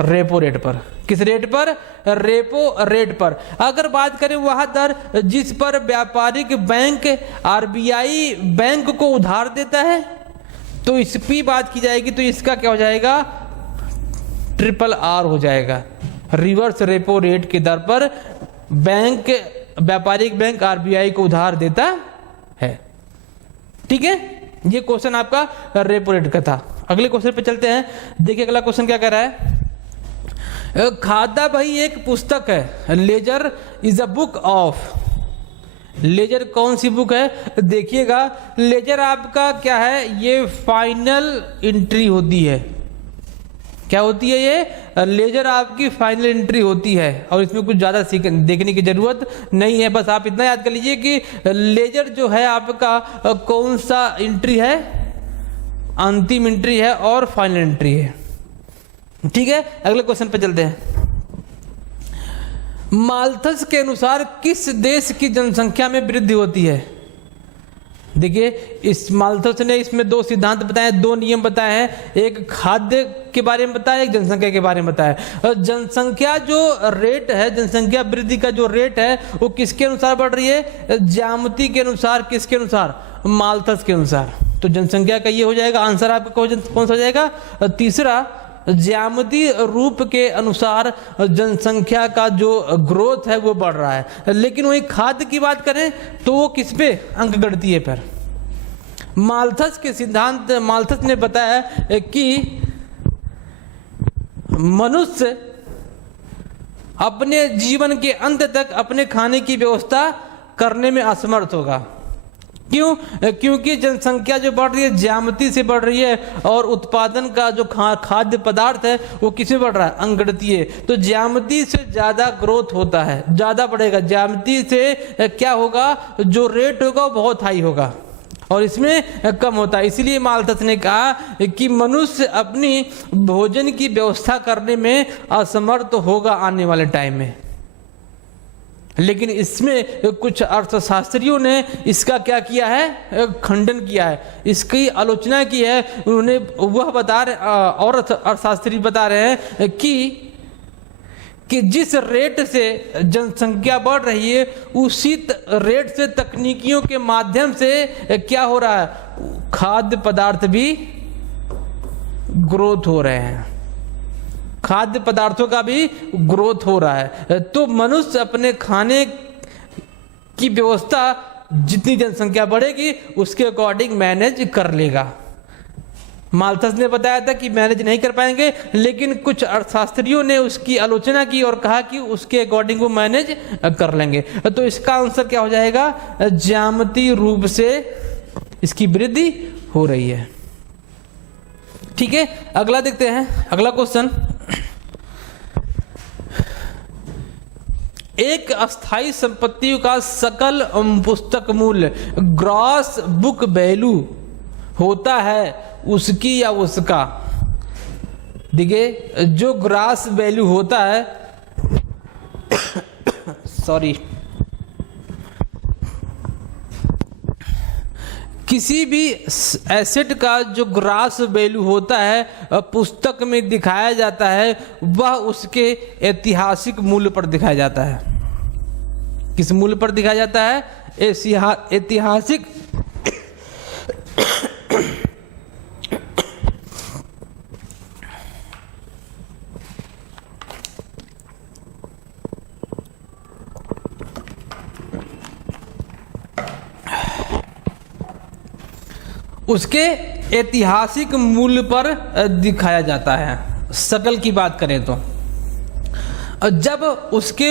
रेपो रेट पर। किस रेट पर, रेपो रेट पर। अगर बात करें वह दर जिस पर व्यापारिक बैंक आरबीआई बैंक को उधार देता है, तो इस पे बात की जाएगी तो इसका क्या हो जाएगा, ट्रिपल आर हो जाएगा। रिवर्स रेपो रेट की दर पर बैंक व्यापारिक बैंक आरबीआई को उधार देता है। ठीक है, ये क्वेश्चन आपका रेपो रेट का था। अगले क्वेश्चन पे चलते हैं। देखिए अगला क्वेश्चन क्या कह रहा है, खाता बही एक पुस्तक है, ledger is a book of. Ledger कौन सी बुक है? देखिएगा लेजर आपका क्या है, ये फाइनल एंट्री होती है। क्या होती है ये? लेजर आपकी फाइनल एंट्री होती है और इसमें कुछ ज़्यादा देखने की ज़रूरत नहीं है। बस आप इतना याद कर लीजिए कि लेजर जो है आपका कौन सा एंट्री है, अंतिम एंट्री है और फाइनल एंट्री है। ठीक है, अगले क्वेश्चन पे चलते हैं। माल्थस के अनुसार किस देश की जनसंख्या में वृद्धि होती है? देखिए इस माल्थस ने इसमें दो सिद्धांत बताए, दो नियम बताए हैं। एक खाद्य के बारे में बताया, एक जनसंख्या के बारे में बताया। जनसंख्या जो रेट है, जनसंख्या वृद्धि का जो रेट है वो किसके अनुसार बढ़ रही है? ज्यामिति के अनुसार। किसके अनुसार? माल्थस के अनुसार। तो जनसंख्या का ये हो जाएगा आंसर आपका। कौन सा हो जाएगा? तीसरा, ज्यामितीय रूप के अनुसार जनसंख्या का जो ग्रोथ है वो बढ़ रहा है। लेकिन वही खाद्य की बात करें तो वो किस पे अंक गणितीय पर। माल्थस के सिद्धांत, माल्थस ने बताया कि मनुष्य अपने जीवन के अंत तक अपने खाने की व्यवस्था करने में असमर्थ होगा। क्यों? क्योंकि जनसंख्या जो बढ़ रही है ज्यामिति से बढ़ रही है और उत्पादन का जो खाद्य पदार्थ है वो किससे बढ़ रहा है? अंकगणितीय। तो ज्यामिति से ज्यादा ग्रोथ होता है, ज्यादा बढ़ेगा। ज्यामिति से क्या होगा, जो रेट होगा वो बहुत हाई होगा और इसमें कम होता है। इसीलिए माल्थस ने कहा कि मनुष्य अपनी भोजन की व्यवस्था करने में असमर्थ होगा आने वाले टाइम में। लेकिन इसमें कुछ अर्थशास्त्रियों ने इसका क्या किया है? खंडन किया है, इसकी आलोचना की है। उन्होंने वह बता रहे, और अर्थशास्त्री बता रहे हैं कि जिस रेट से जनसंख्या बढ़ रही है उसी रेट से तकनीकियों के माध्यम से क्या हो रहा है, खाद्य पदार्थ भी ग्रोथ हो रहे हैं, खाद्य पदार्थों का भी ग्रोथ हो रहा है। तो मनुष्य अपने खाने की व्यवस्था जितनी जनसंख्या बढ़ेगी उसके अकॉर्डिंग मैनेज कर लेगा। माल्थस ने बताया था कि मैनेज नहीं कर पाएंगे, लेकिन कुछ अर्थशास्त्रियों ने उसकी आलोचना की और कहा कि उसके अकॉर्डिंग वो मैनेज कर लेंगे। तो इसका आंसर क्या हो जाएगा? ज्यामितीय रूप से इसकी वृद्धि हो रही है। ठीक है, अगला देखते हैं। अगला क्वेश्चन, एक अस्थाई संपत्ति का सकल पुस्तक मूल्य ग्रॉस बुक वैल्यू होता है उसकी या उसका। देखिए जो ग्रॉस वैल्यू होता है सॉरी, किसी भी एसेट का जो ग्रॉस वैल्यू होता है पुस्तक में दिखाया जाता है, वह उसके ऐतिहासिक मूल्य पर दिखाया जाता है। किस मूल्य पर दिखाया जाता है? ऐतिहासिक उसके ऐतिहासिक मूल्य पर दिखाया जाता है। सकल की बात करें तो जब उसके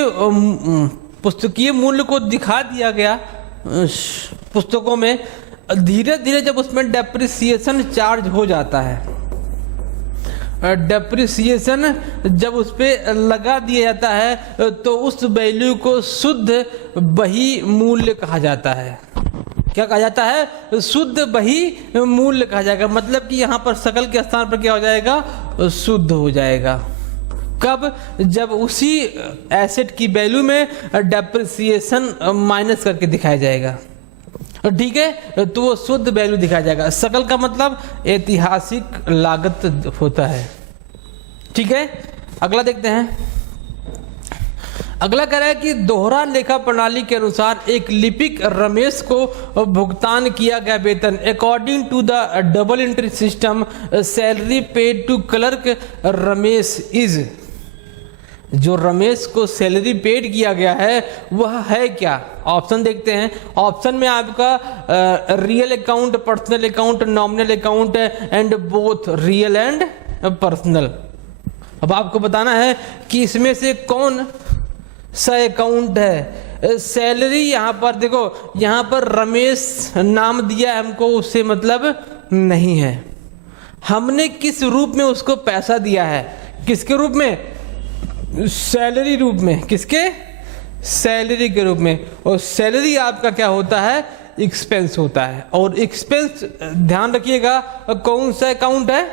पुस्तकीय मूल्य को दिखा दिया गया पुस्तकों में, धीरे धीरे जब उसमें डेप्रिसिएशन चार्ज हो जाता है, डेप्रिसिएशन जब उस पर लगा दिया जाता है तो उस वैल्यू को शुद्ध बही मूल्य कहा जाता है। क्या कहा जाता है? शुद्ध बही मूल्य कहा जाएगा। मतलब कि यहाँ पर सकल के स्थान पर क्या हो जाएगा? शुद्ध हो जाएगा। कब? जब उसी एसेट की वैल्यू में डेप्रिसिएशन माइनस करके दिखाया जाएगा। ठीक है, तो वो शुद्ध वैल्यू दिखाया जाएगा। सकल का मतलब ऐतिहासिक लागत होता है। ठीक है, अगला देखते हैं। अगला कह रहा है कि दोहरा लेखा प्रणाली के अनुसार एक लिपिक रमेश को भुगतान किया गया वेतन according to the double entry system salary paid to clerk Ramesh is. जो रमेश को सैलरी पेड किया गया है वह है क्या? ऑप्शन देखते हैं। ऑप्शन में आपका real account, personal account, nominal account and both real and personal. अब आपको बताना है कि इसमें से कौन सा अकाउंट है। सैलरी यहाँ पर देखो, यहाँ पर रमेश नाम दिया है हमको, उससे मतलब नहीं है। हमने किस रूप में उसको पैसा दिया है? किसके रूप में? सैलरी रूप में। किसके? सैलरी के रूप में। और सैलरी आपका क्या होता है? एक्सपेंस होता है। और एक्सपेंस ध्यान रखिएगा कौन सा अकाउंट है?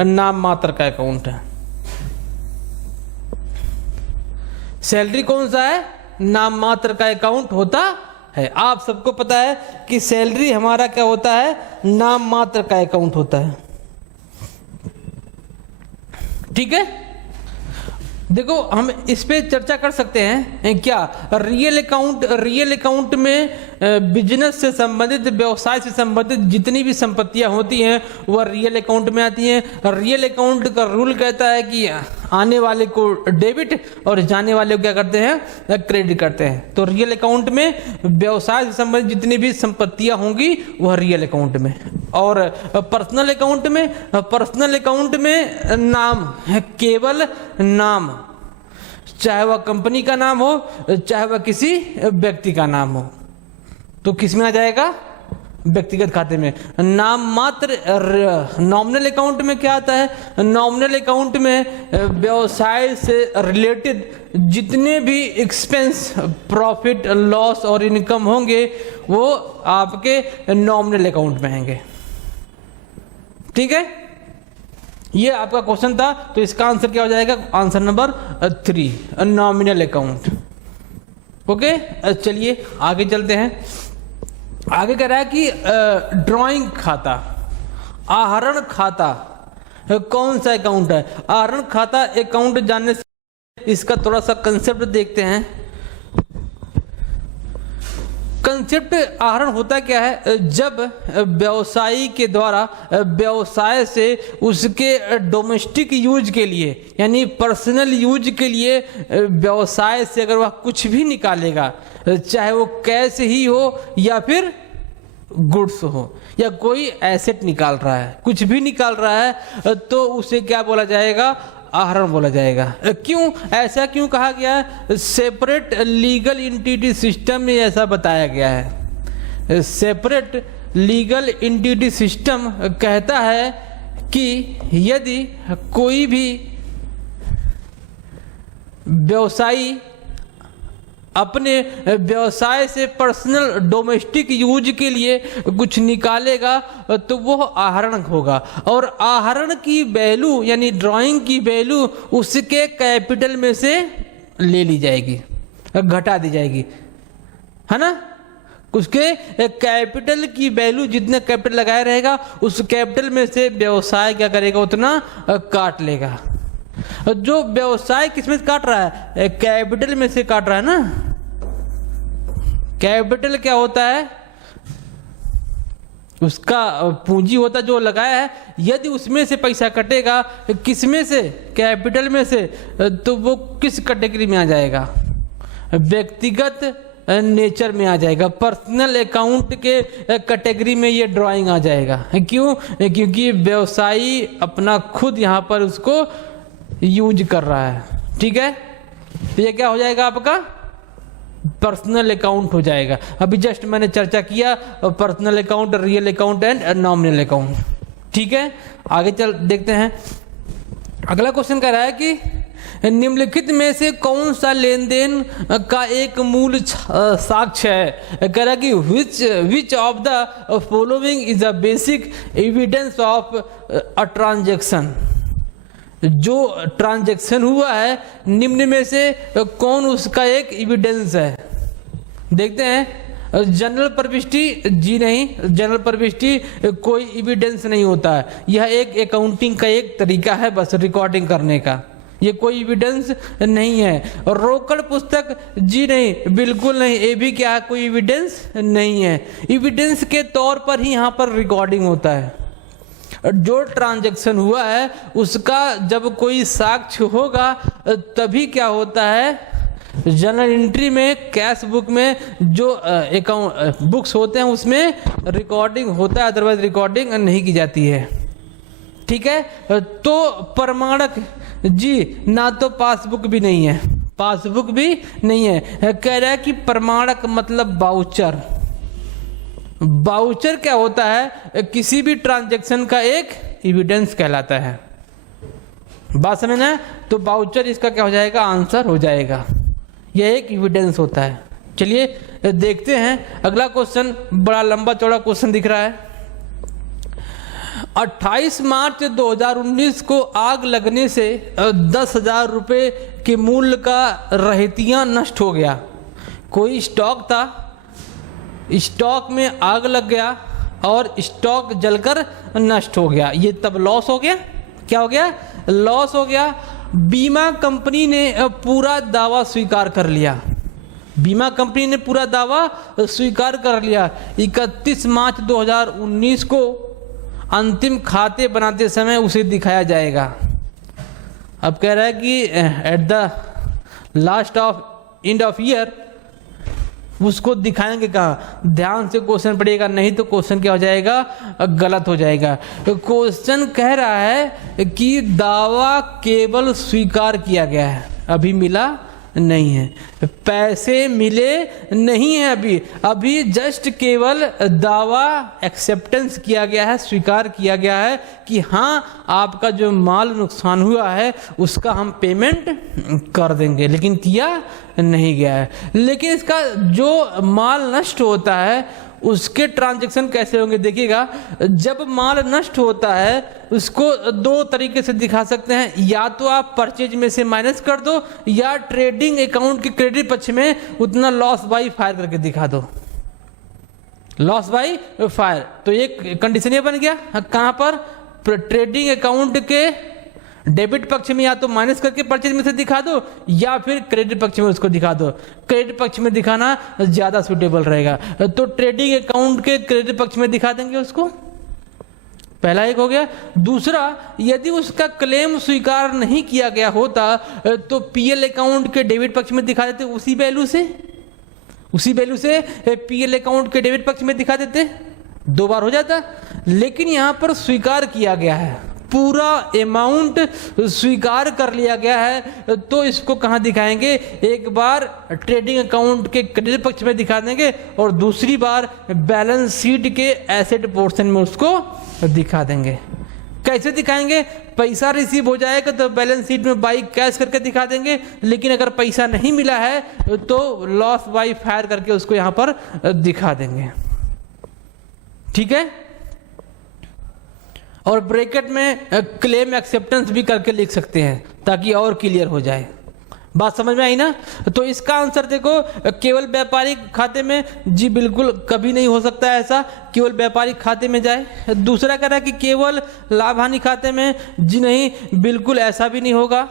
नाम मात्र का अकाउंट है। सैलरी कौन सा है? नाम मात्र का अकाउंट होता है। आप सबको पता है कि सैलरी हमारा क्या होता है? नाम मात्र का अकाउंट होता है। ठीक है, देखो हम इस पे चर्चा कर सकते हैं क्या? रियल अकाउंट में बिजनेस से संबंधित, व्यवसाय से संबंधित जितनी भी संपत्तियां होती हैं वह रियल अकाउंट में आती हैं। रियल अकाउंट का रूल कहता है कि आने वाले को डेबिट और जाने वाले को क्या करते हैं? क्रेडिट करते हैं। तो रियल अकाउंट में व्यवसाय से संबंधित जितनी भी संपत्तियां होंगी वह रियल अकाउंट में। और पर्सनल अकाउंट में नाम है, केवल नाम, चाहे वह कंपनी का नाम हो चाहे वह किसी व्यक्ति का नाम हो। तो किस में आ जाएगा? व्यक्तिगत खाते में। नाम मात्र नॉमिनल अकाउंट में क्या आता है? नॉमिनल अकाउंट में व्यवसाय से रिलेटेड जितने भी एक्सपेंस, प्रॉफिट, लॉस और इनकम होंगे वो आपके नॉमिनल अकाउंट में आएंगे। ठीक है, ये आपका क्वेश्चन था। तो इसका आंसर क्या हो जाएगा? Answer number 3, nominal account. Okay, चलिए आगे चलते हैं। आगे कह रहा है कि ड्राइंग खाता, आहरण खाता कौन सा अकाउंट है? आहरण खाता अकाउंट जानने से इसका थोड़ा सा कंसेप्ट देखते हैं। कंसेप्ट आहरण होता क्या है? जब व्यवसायी के द्वारा व्यवसाय से उसके डोमेस्टिक यूज के लिए यानी पर्सनल यूज के लिए व्यवसाय से अगर वह कुछ भी निकालेगा, चाहे वो कैश ही हो या फिर गुड्स हो या कोई एसेट निकाल रहा है, कुछ भी निकाल रहा है, तो उसे क्या बोला जाएगा? आहरण बोला जाएगा। क्यों ऐसा क्यों कहा गया है? सेपरेट लीगल एंटिटी सिस्टम में ऐसा बताया गया है। सेपरेट लीगल एंटिटी सिस्टम कहता है कि यदि कोई भी व्यवसायी अपने व्यवसाय से पर्सनल डोमेस्टिक यूज के लिए कुछ निकालेगा तो वो आहरण होगा। और आहरण की वैल्यू यानी ड्राइंग की वैल्यू उसके कैपिटल में से ले ली जाएगी, घटा दी जाएगी, है ना। उसके कैपिटल की वैल्यू जितना कैपिटल लगाया रहेगा उस कैपिटल में से व्यवसाय क्या करेगा? उतना काट लेगा। जो व्यवसाय किसमें से काट रहा है? कैपिटल में से काट रहा है ना। कैपिटल क्या होता है? उसका पूंजी होता जो लगाया है। यदि उसमें से पैसा कटेगा, किसमें से? कैपिटल में से, तो वो किस कैटेगरी में आ जाएगा? व्यक्तिगत नेचर में आ जाएगा। पर्सनल अकाउंट के कैटेगरी में ये ड्राइंग आ जाएगा। क्यों? क्योंकि व्यवसायी अपना खुद यहाँ पर उसको यूज कर रहा है। ठीक है, तो ये क्या हो जाएगा? आपका पर्सनल अकाउंट हो जाएगा। अभी जस्ट मैंने चर्चा किया personal account, real account and nominal account. ठीक है, आगे चल देखते हैं। अगला क्वेश्चन कह रहा है कि निम्नलिखित में से कौन सा लेन देन का एक मूल साक्ष्य है? कह रहा है कि which of the following is a basic evidence of a transaction. जो ट्रांजैक्शन हुआ है निम्न में से कौन उसका एक एविडेंस है? देखते हैं। जनरल प्रविष्टि, जी नहीं, जनरल प्रविष्टि कोई एविडेंस नहीं होता है। यह एक अकाउंटिंग का एक तरीका है बस रिकॉर्डिंग करने का, ये कोई एविडेंस नहीं है। रोकड़ पुस्तक, जी नहीं, बिल्कुल नहीं, ये भी क्या है? कोई एविडेंस नहीं है। एविडेंस के तौर पर ही यहाँ पर रिकॉर्डिंग होता है। जो ट्रांजैक्शन हुआ है उसका जब कोई साक्ष्य होगा तभी क्या होता है, जर्नल एंट्री में, कैश बुक में जो अकाउंट बुक्स होते हैं उसमें रिकॉर्डिंग होता है, अदरवाइज रिकॉर्डिंग नहीं की जाती है। ठीक है, तो प्रमाणक जी ना तो पासबुक भी नहीं है, पासबुक भी नहीं है। कह रहा है कि प्रमाणक मतलब वाउचर। वाउचर क्या होता है, किसी भी ट्रांजैक्शन का एक एविडेंस कहलाता है। बात समझना है, तो वाउचर इसका क्या हो जाएगा, आंसर हो जाएगा। यह एक एविडेंस होता है। चलिए देखते हैं अगला क्वेश्चन, बड़ा लंबा चौड़ा क्वेश्चन दिख रहा है। 28 मार्च 2019 को आग लगने से 10,000 रुपये के मूल्य का रहतिया नष्ट हो गया। कोई स्टॉक था, स्टॉक में आग लग गया और स्टॉक जलकर नष्ट हो गया। ये तब लॉस हो गया। क्या हो गया, लॉस हो गया। बीमा कंपनी ने पूरा दावा स्वीकार कर लिया। बीमा कंपनी ने पूरा दावा स्वीकार कर लिया। 31 मार्च 2019 को अंतिम खाते बनाते समय उसे दिखाया जाएगा। अब कह रहा है कि at the last of end of year उसको दिखाएंगे कहाँ। ध्यान से क्वेश्चन पढ़िएगा, नहीं तो क्वेश्चन क्या हो जाएगा, गलत हो जाएगा। क्वेश्चन कह रहा है कि दावा केवल स्वीकार किया गया है, अभी मिला नहीं है, पैसे मिले नहीं है, अभी जस्ट केवल दावा एक्सेप्टेंस किया गया है, स्वीकार किया गया है कि हाँ आपका जो माल नुकसान हुआ है उसका हम पेमेंट कर देंगे, लेकिन किया नहीं गया है। लेकिन इसका जो माल नष्ट होता है उसके ट्रांजैक्शन कैसे होंगे, देखिएगा। जब माल नष्ट होता है उसको दो तरीके से दिखा सकते हैं, या तो आप परचेज में से माइनस कर दो या ट्रेडिंग अकाउंट के क्रेडिट पक्ष में उतना लॉस बाई फायर करके दिखा दो, लॉस बाई फायर। तो एक कंडीशन ये बन गया, कहां पर, ट्रेडिंग अकाउंट के डेबिट पक्ष में या तो माइनस करके परचेज में से दिखा दो या फिर क्रेडिट पक्ष में उसको दिखा दो। क्रेडिट पक्ष में दिखाना ज्यादा सुटेबल रहेगा, तो ट्रेडिंग अकाउंट के क्रेडिट पक्ष में दिखा देंगे उसको। पहला एक हो गया। दूसरा, यदि उसका क्लेम स्वीकार नहीं किया गया होता तो पीएल अकाउंट के डेबिट पक्ष में दिखा देते, उसी वैल्यू से पीएल अकाउंट के डेबिट पक्ष में दिखा देते, दो बार हो जाता। लेकिन यहां पर स्वीकार किया गया है, पूरा अमाउंट स्वीकार कर लिया गया है, तो इसको कहां दिखाएंगे, एक बार ट्रेडिंग अकाउंट के क्रेडिट पक्ष में दिखा देंगे और दूसरी बार बैलेंस शीट के एसेट पोर्शन में उसको दिखा देंगे। कैसे दिखाएंगे, पैसा रिसीव हो जाएगा तो बैलेंस शीट में बाई कैश करके दिखा देंगे, लेकिन अगर पैसा नहीं मिला है तो लॉस बाई फायर करके उसको यहां पर दिखा देंगे। ठीक है, और ब्रैकेट में क्लेम एक्सेप्टेंस भी करके लिख सकते हैं ताकि और क्लियर हो जाए। बात समझ में आई ना। तो इसका आंसर देखो, केवल व्यापारिक खाते में, जी बिल्कुल कभी नहीं हो सकता है ऐसा, केवल व्यापारिक खाते में जाए। दूसरा कह रहा है कि केवल लाभ हानि खाते में, जी नहीं, बिल्कुल ऐसा भी नहीं होगा।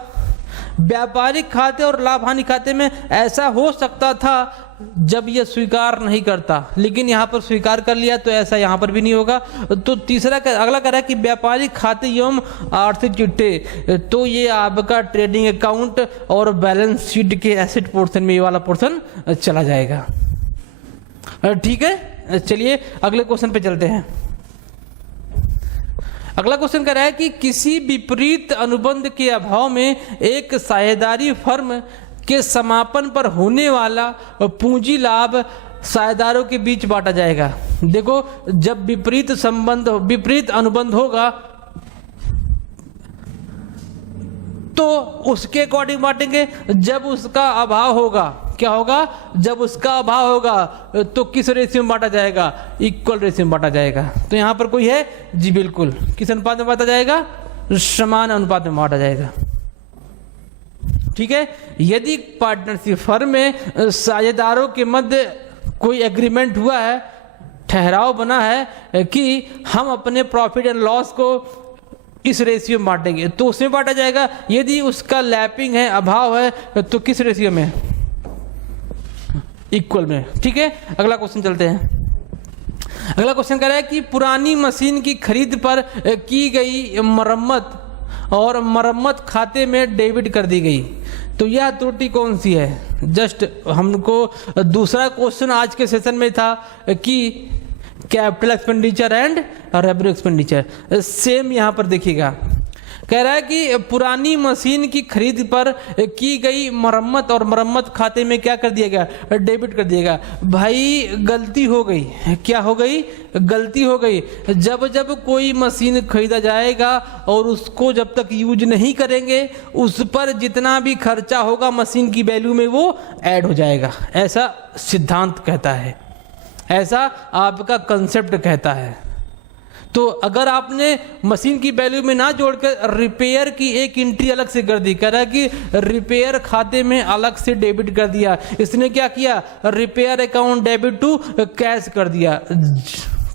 व्यापारिक खाते और लाभ हानि खाते में ऐसा हो सकता था जब यह स्वीकार नहीं करता, लेकिन यहाँ पर स्वीकार कर लिया तो ऐसा यहाँ पर भी नहीं होगा। तो तीसरा अगला कह रहा है कि व्यापारिक खाते एवं आर्थिक चिट्ठे, तो ये आपका ट्रेडिंग अकाउंट और बैलेंस शीट के एसेट पोर्शन में ये वाला पोर्शन चला जाएगा। ठीक है, चलिए अगले क्वेश्चन पे चलते हैं। अगला क्वेश्चन कह रहा है कि किसी विपरीत अनुबंध के अभाव में एक साझेदारी फर्म के समापन पर होने वाला पूंजी लाभ साझेदारों के बीच बांटा जाएगा। देखो, जब विपरीत अनुबंध होगा तो उसके अकॉर्डिंग बांटेंगे। जब उसका अभाव होगा, क्या होगा, जब उसका अभाव होगा तो किस रेशियो में बांटा जाएगा, इक्वल रेशियो में बांटा जाएगा। तो यहां पर कोई है, जी बिल्कुल, किस अनुपात में बांटा जाएगा, समान अनुपात में बांटा जाएगा। ठीक है, यदि पार्टनरशिप फर्म में साझेदारों के मध्य कोई एग्रीमेंट हुआ है, ठहराव बना है कि हम अपने प्रॉफिट एंड लॉस को इस रेशियो में बांटेंगे, तो उसमें बांटा जाएगा। यदि उसका लैपिंग है, अभाव है, तो किस रेशियो में, इक्वल में। ठीक है, अगला क्वेश्चन चलते हैं। अगला क्वेश्चन कह रहा है कि पुरानी मशीन की खरीद पर की गई मरम्मत और मरम्मत खाते में डेबिट कर दी गई, तो यह त्रुटि कौन सी है? जस्ट हमको दूसरा क्वेश्चन आज के सेशन में था कि capital expenditure and revenue expenditure, same यहाँ पर देखिएगा। कह रहा है कि पुरानी मशीन की खरीद पर की गई मरम्मत और मरम्मत खाते में क्या कर दिया गया? डेबिट कर दिया गया। भाई गलती हो गई, क्या हो गई? गलती हो गई। जब जब कोई मशीन खरीदा जाएगा और उसको जब तक यूज नहीं करेंगे, उस पर जितना भी खर्चा होगा मशीन की वैल्यू में वो ऐड हो जाएगा, ऐसा सिद्धांत कहता है, ऐसा आपका कंसेप्ट कहता है। तो अगर आपने मशीन की वैल्यू में ना जोड़कर रिपेयर की एक एंट्री अलग से कर दी, कह रहा है कि रिपेयर खाते में अलग से डेबिट कर दिया, इसने क्या किया? Repair account debit to cash कर दिया।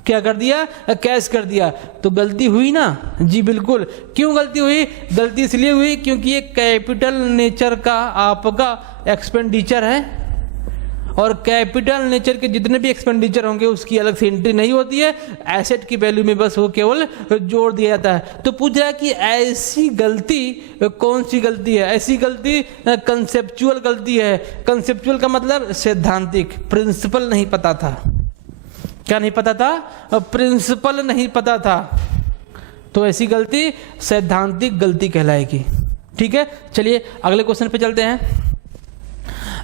क्या कर दिया? कैश कर दिया। तो गलती हुई ना? जी बिल्कुल। क्यों गलती हुई? गलती इसलिए हुई क्योंकि ये कैपिटल नेचर का आपका एक्सपेंडिचर है और कैपिटल नेचर के जितने भी एक्सपेंडिचर होंगे उसकी अलग से एंट्री नहीं होती है, एसेट की वैल्यू में बस वो केवल जोड़ दिया जाता है। तो पूछ रहा है कि ऐसी गलती कौन सी गलती है? ऐसी गलती कंसेप्चुअल गलती है। कंसेप्चुअल का मतलब सैद्धांतिक, प्रिंसिपल नहीं पता था। क्या नहीं पता था? प्रिंसिपल नहीं पता था। तो ऐसी गलती सैद्धांतिक गलती कहलाएगी। ठीक है, चलिए अगले क्वेश्चन पे चलते हैं।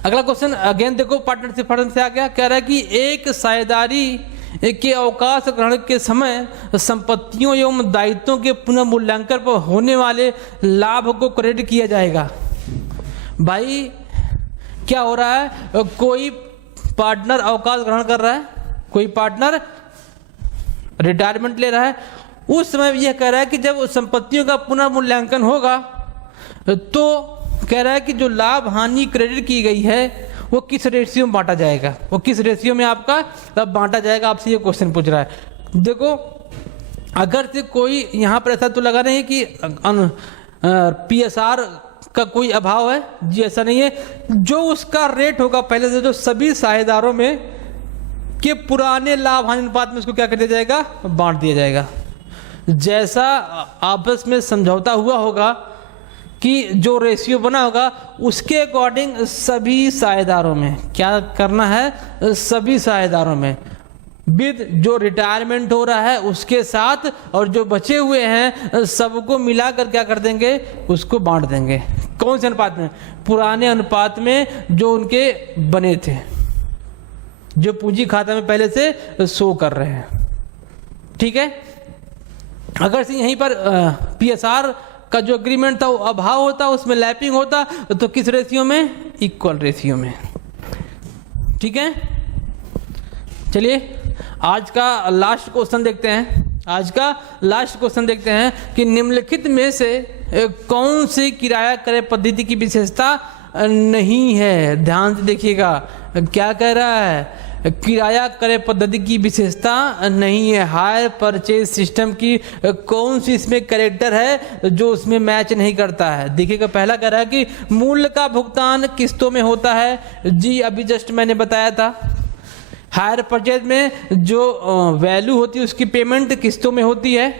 अगला क्वेश्चन अगेन देखो पार्टनरशिप से आ गया। कह रहा है कि एक साझेदारी के अवकाश ग्रहण के समय संपत्तियों एवं दायित्वों के पुनर्मूल्यांकन पर होने वाले लाभ को क्रेडिट किया जाएगा। भाई क्या हो रहा है? कोई पार्टनर अवकाश ग्रहण कर रहा है, कोई पार्टनर रिटायरमेंट ले रहा है, उस समय यह कह रहा है कि जब संपत्तियों का पुनर्मूल्यांकन होगा तो कह रहा है कि जो लाभ हानि क्रेडिट की गई है वो किस रेशियो में बांटा जाएगा, वो किस रेशियो में आपका तब बांटा जाएगा, आपसे ये क्वेश्चन पूछ रहा है। देखो अगर से कोई यहाँ पर ऐसा तो लगा नहीं कि PSR का कोई अभाव है, जी ऐसा नहीं है। जो उसका रेट होगा पहले से जो सभी साझेदारों में के पुराने लाभ हानि अनुपात में उसको क्या कर दिया जाएगा? बांट दिया जाएगा। जैसा आपस में समझौता हुआ होगा कि जो रेशियो बना होगा उसके अकॉर्डिंग सभी साझेदारों में क्या करना है? सभी साझेदारों में विद जो रिटायरमेंट हो रहा है उसके साथ और जो बचे हुए हैं सबको मिलाकर क्या कर देंगे? उसको बांट देंगे। कौन से अनुपात में? पुराने अनुपात में जो उनके बने थे, जो पूंजी खाता में पहले से शो कर रहे हैं। ठीक है, अगर से यहीं पर PSR का जो एग्रीमेंट था वो अभाव होता, उसमें लैपिंग होता, तो किस रेशियो में? इक्वल रेशियो में। ठीक है, चलिए आज का लास्ट क्वेश्चन देखते हैं। आज का लास्ट क्वेश्चन देखते हैं कि निम्नलिखित में से कौन सी किराया क्रय पद्धति की विशेषता नहीं है? ध्यान से देखिएगा क्या कह रहा है। किराया क्रय पद्धति की विशेषता नहीं है। हायर परचेज सिस्टम की कौन सी इसमें कैरेक्टर है जो उसमें मैच नहीं करता है? देखिएगा पहला कह रहा है कि मूल्य का भुगतान किस्तों में होता है। जी अभी जस्ट मैंने बताया था। हायर परचेज में जो वैल्यू होती है उसकी पेमेंट किस्तों में होती है।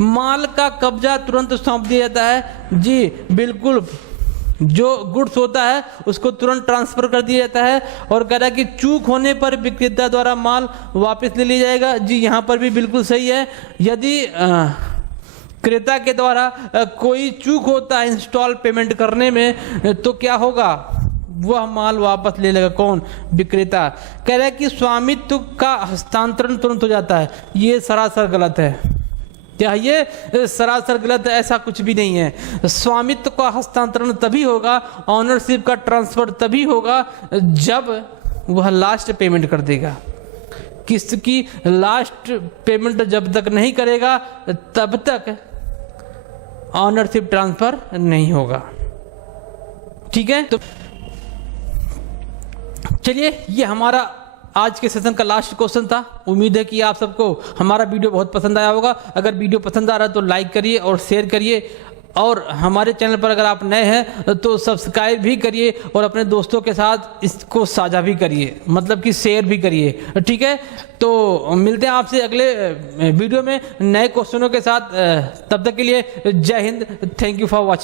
माल का कब्जा तुरंत सौंप दिया जाता है। जी बिल्कुल, जो गुड्स होता है उसको तुरंत ट्रांसफर कर दिया जाता है। और कह रहा है कि चूक होने पर विक्रेता द्वारा माल वापस ले लिया जाएगा। जी यहाँ पर भी बिल्कुल सही है। यदि क्रेता के द्वारा कोई चूक होता है इंस्टॉल पेमेंट करने में तो क्या होगा? वह माल वापस ले लेगा। कौन? विक्रेता। कह रहा है कि स्वामित्व का हस्तांतरण तुरंत हो जाता है। ये सरासर गलत है। क्या ये सरासर गलत है? ऐसा कुछ भी नहीं है। स्वामित्व का हस्तांतरण तभी होगा, ऑनरशिप का ट्रांसफर तभी होगा जब वह लास्ट पेमेंट कर देगा। किसकी लास्ट पेमेंट जब तक नहीं करेगा तब तक ऑनरशिप ट्रांसफर नहीं होगा। ठीक है, तो चलिए ये हमारा आज के सेशन का लास्ट क्वेश्चन था। उम्मीद है कि आप सबको हमारा वीडियो बहुत पसंद आया होगा। अगर वीडियो पसंद आ रहा है तो लाइक करिए और शेयर करिए। और हमारे चैनल पर अगर आप नए हैं तो सब्सक्राइब भी करिए और अपने दोस्तों के साथ इसको साझा भी करिए, मतलब कि शेयर भी करिए। ठीक है, तो मिलते हैं आपसे अगले वीडियो में नए क्वेश्चनों के साथ। तब तक के लिए जय Hind, thank you for watching.